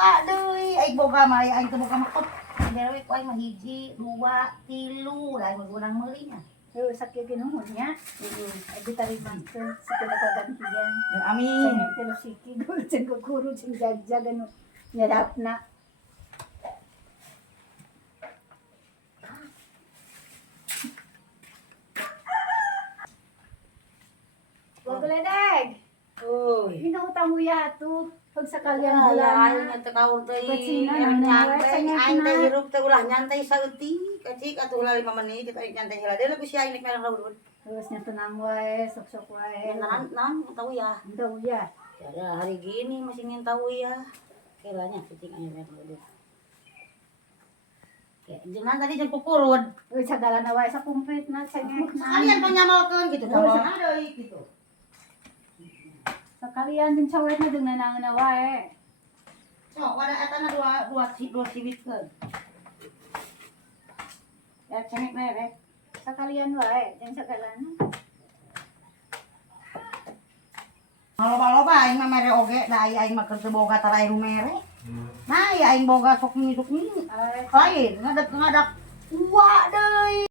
uwa deui aing boga mah aing teu boga makot dewe ku aing mah 1 2 3 lain menang meuli nya Yo sakit ginuhnya. Abi tarimakeun sakit kagantian. amin Cenah teh siki dul cenah guru cenah jaga nu nyadapna. Geledeg. euy Ini utang uya tuh. Pag sekalian ya bulan. aing teh kaur teh Bacina, nyantai nyantai, aing teh na. hirup teh ulah nyantai saeutik kecik atuh ulah 5 menit kita nyantai heula deui ku si aing nek merang raud Terus nya tenang wae, sok-sok wae. naon tahu ya Entah uya. ada hari gini masih ingin tahu ya kelanya cicing aing merang raud jangan tadi jeung kukurud Euy sagalana wae sakumplit na cengek. sekalian panyamalkeun gitu camalna deui gitu Sekalian jeung cowetna jeung nanangeuna wae. sok pada etana dua siwitkeun ya cengek merek Sekalian wae jeung sagalana. loba-loba aing mah mere oge da aing mah keur teu boga tara aing mere nah ya aing boga sok minjuk lain ngadak uwa deui